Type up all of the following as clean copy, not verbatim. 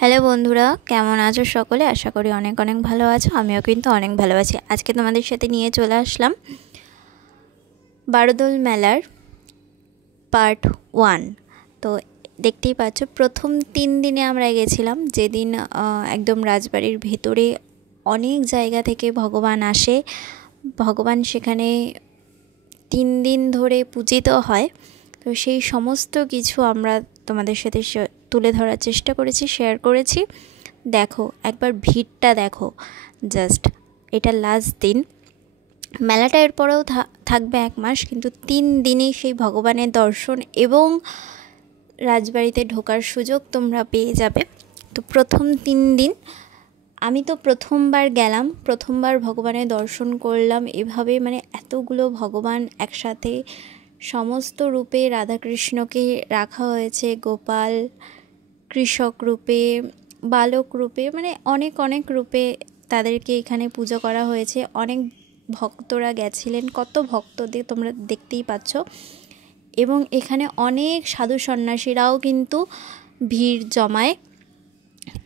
Hello বন্ধুরা, কেমন আছো সকলে? আশা করি অনেক অনেক ভালো আছো। আমিও কিন্তু অনেক ভালো আছি। আজকে তোমাদের সাথে নিয়ে চলে আসলাম বারোদোল মেলার পার্ট 1। তো দেখতেই পাচ্ছ, প্রথম 3 দিনে আমরা গেছিলাম, যেদিন একদম রাজবাড়ির ভেতরে অনেক জায়গা থেকে ভগবান আসে। ভগবান সেখানে 3 দিন ধরে পূজিত হয়। তো সেই সমস্ত কিছু আমরা তোমাদের সাথে তুলে ধরার চেষ্টা করেছি, শেয়ার করেছি। দেখো একবার ভিড়টা দেখো, জাস্ট এটা লাস্ট দিন। মেলাটা এরপরেও থাকবে 1 মাস, কিন্তু 3 দিনেই সেই ভগবানের দর্শন এবং রাজবাড়িতে ঢোকার সুযোগ তোমরা পেয়ে যাবে। তো প্রথম 3 দিন আমি তো প্রথমবার গেলাম, প্রথমবার ভগবানের দর্শন করলাম এভাবে, মানে এতগুলো ভগবান একসাথে সমস্ত রূপে রাধাকৃষ্ণকে রাখা হয়েছে, গোপাল, কৃষক রূপে, বালক রূপে, মানে অনেক অনেক রূপে তাদেরকে এখানে পুজো করা হয়েছে। অনেক ভক্তরা গেছিলেন, কত ভক্তদের তোমরা দেখতেই পাচ্ছ। এবং এখানে অনেক সাধু সন্ন্যাসীরাও কিন্তু ভিড় জমায়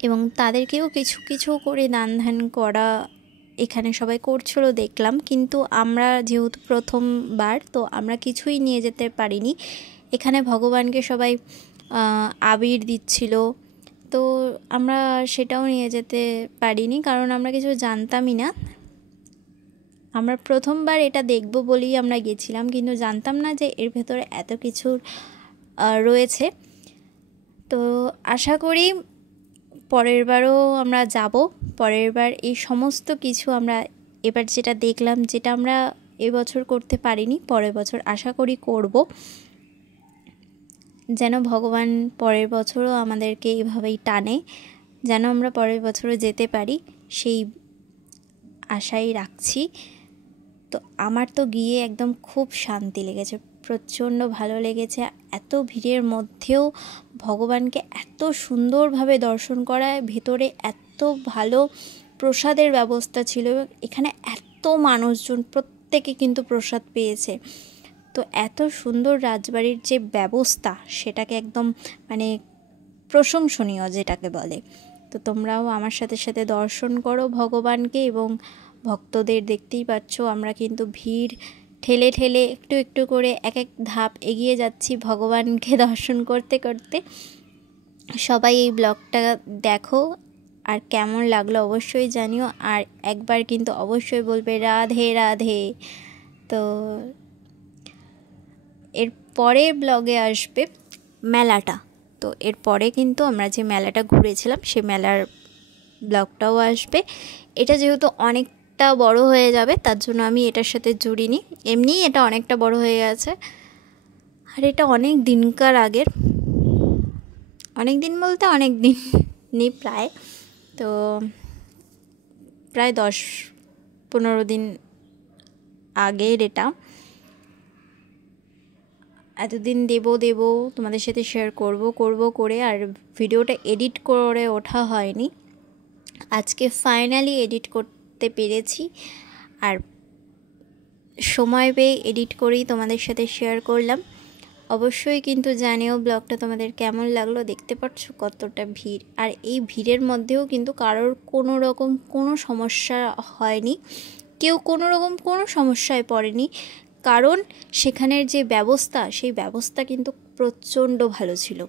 এবং তাদেরকেও কিছু কিছু করে দান ধ্যান করা এখানে সবাই করছিল দেখলাম। কিন্তু আমরা যেহেতু প্রথমবার, তো আমরা কিছুই নিয়ে যেতে পারিনি। এখানে ভগবানকে সবাই আবির দিচ্ছিল, তো আমরা সেটাও নিয়ে যেতে পারিনি, কারণ আমরা কিছু জানতামই না। আমরা প্রথমবার এটা দেখব বলেই আমরা গেছিলাম, কিন্তু জানতাম না যে এর ভেতরে এত কিছু রয়েছে। তো আশা করি পরের বারও আমরা যাব। পরের বার এই সমস্ত কিছু আমরা এবার যেটা দেখলাম, যেটা আমরা এবছর করতে পারিনি, পরের বছর আশা করি করব, যেন ভগবান পরের বছরও আমাদেরকে এইভাবেই টানে, যেন আমরা পরের বছরও যেতে পারি, সেই আশাই রাখছি। তো আমার তো গিয়ে একদম খুব শান্তি লেগেছে, প্রচণ্ড ভালো লেগেছে। এত ভিড়ের মধ্যেও ভগবানকে এত সুন্দরভাবে দর্শন করায়, ভেতরে এত ভালো প্রসাদের ব্যবস্থা ছিল। এখানে এত মানুষজন, প্রত্যেকে কিন্তু প্রসাদ পেয়েছে। তো এত সুন্দর রাজবাড়ির যে ব্যবস্থা, সেটাকে একদম মানে প্রশংসনীয় যেটাকে বলে। তো তোমরাও আমার সাথে সাথে দর্শন করো ভগবানকে, এবং ভক্তদের দেখতেই পাচ্ছ আমরা কিন্তু ভিড় ঠেলে ঠেলে একটু একটু করে এক এক ধাপ এগিয়ে যাচ্ছি ভগবানকে দর্শন করতে করতে। সবাই এই ব্লগটা দেখো, আর কেমন লাগলো অবশ্যই জানিও, আর একবার কিন্তু অবশ্যই বলবে রাধে রাধে। তো এর পরের ব্লগে আসবে মেলাটা। তো এরপরে কিন্তু আমরা যে মেলাটা ঘুরেছিলাম সেই মেলার ব্লগটাও আসবে। এটা যেহেতু অনেকটা বড় হয়ে যাবে, তার জন্য আমি এটার সাথে জুড়িনি, এমনিই এটা অনেকটা বড় হয়ে গেছে। আর এটা অনেক দিনকার আগের, অনেক দিন বলতে অনেক দিন নেই, প্রায় তো প্রায় 10-15 দিন আগের এটা। এতদিন দেব তোমাদের সাথে শেয়ার করব করে, আর ভিডিওটা এডিট করে ওঠা হয়নি। আজকে ফাইনালি এডিট করতে পেরেছি, আর সময় পেয়ে এডিট করেই তোমাদের সাথে শেয়ার করলাম। অবশ্যই কিন্তু জানিও ব্লগটা তোমাদের কেমন লাগলো। দেখতে পাচ্ছ কতটা ভিড়, আর এই ভিড়ের মধ্যেও কিন্তু কারোর কোনো রকম কোনো সমস্যা হয়নি, কেউ কোনো রকম কোনো সমস্যায় পড়েনি, কারণ সেখানের যে ব্যবস্থা, সেই ব্যবস্থা কিন্তু প্রচণ্ড ভালো ছিল।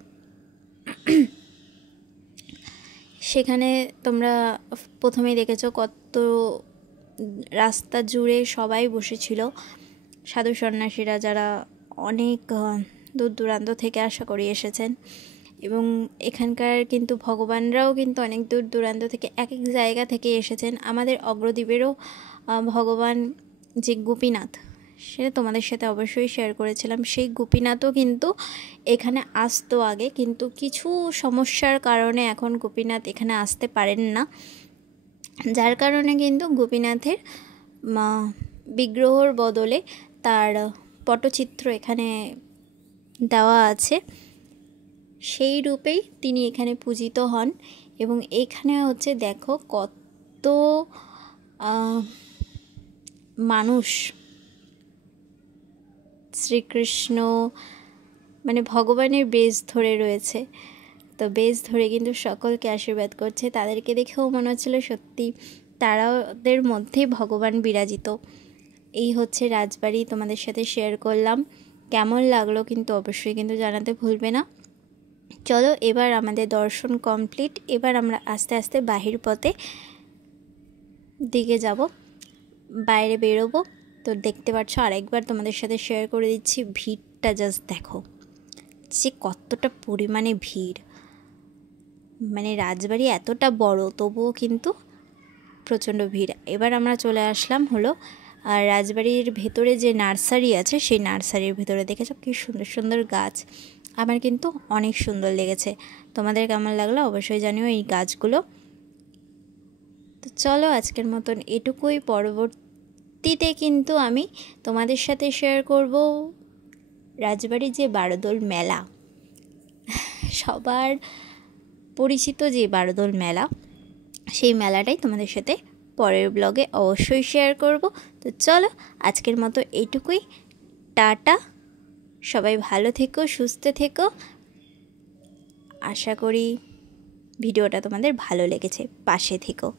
সেখানে তোমরা প্রথমেই দেখেছো কত রাস্তা জুড়ে সবাই বসেছিল, সাধু সন্ন্যাসীরা, যারা অনেক দূর দূরান্ত থেকে আশা করি এসেছেন। এবং এখানকার কিন্তু ভগবানরাও কিন্তু অনেক দূর দূরান্ত থেকে এক এক জায়গা থেকে এসেছেন। আমাদের অগ্রদ্বীপেরও ভগবান যে গোপীনাথ, সেটা তোমাদের সাথে অবশ্যই শেয়ার করেছিলাম, সেই গোপীনাথও কিন্তু এখানে আসতো আগে, কিন্তু কিছু সমস্যার কারণে এখন গোপীনাথ এখানে আসতে পারেন না, যার কারণে কিন্তু গোপীনাথের বিগ্রহর বদলে তার পটচিত্র এখানে দেওয়া আছে, সেই রূপেই তিনি এখানে পূজিত হন। এবং এখানে হচ্ছে দেখো কত মানুষ শ্রীকৃষ্ণ মানে ভগবানের বেশ ধরে রয়েছে। তো তো বেশ ধরে কিন্তু সকলকে আশীর্বাদ করছে। তাদেরকে দেখেও মনে হচ্ছিল সত্যি তারাদের মধ্যেই ভগবান বিরাজিত। এই হচ্ছে রাজবাড়ি, তোমাদের সাথে শেয়ার করলাম। কেমন লাগলো কিন্তু অবশ্যই কিন্তু জানাতে ভুলবে না। চলো এবার আমাদের দর্শন কমপ্লিট, এবার আমরা আস্তে আস্তে বাহির পথে দিকে যাব, বাইরে বেরোবো। তো দেখতে পাচ্ছ, আরেকবার তোমাদের সাথে শেয়ার করে দিচ্ছি, ভিড়টা জাস্ট দেখো যে কতটা পরিমাণে ভিড়। মানে রাজবাড়ি এতটা বড় তবুও কিন্তু প্রচণ্ড ভিড়। এবার আমরা চলে আসলাম হলো আর রাজবাড়ির ভেতরে যে নার্সারি আছে সেই নার্সারির ভেতরে। দেখেছো কি সুন্দর সুন্দর গাছ, আমার কিন্তু অনেক সুন্দর লেগেছে। তোমাদের কেমন লাগলো অবশ্যই জানিও এই গাছগুলো। তো চলো আজকের মতন এটুকুই। পরবর্তীতে কিন্তু আমি তোমাদের সাথে শেয়ার করব রাজবাড়ির যে বারোদোল মেলা, সবার পরিচিত যে বারোদোল মেলা, সেই মেলাটাই তোমাদের সাথে পরের ব্লগে অবশ্যই শেয়ার করব। তো চলো আজকের মতো এইটুকুই, টাটা। সবাই ভালো থেকো, সুস্থ থেকো। আশা করি ভিডিওটা তোমাদের ভালো লেগেছে, পাশে থেকো।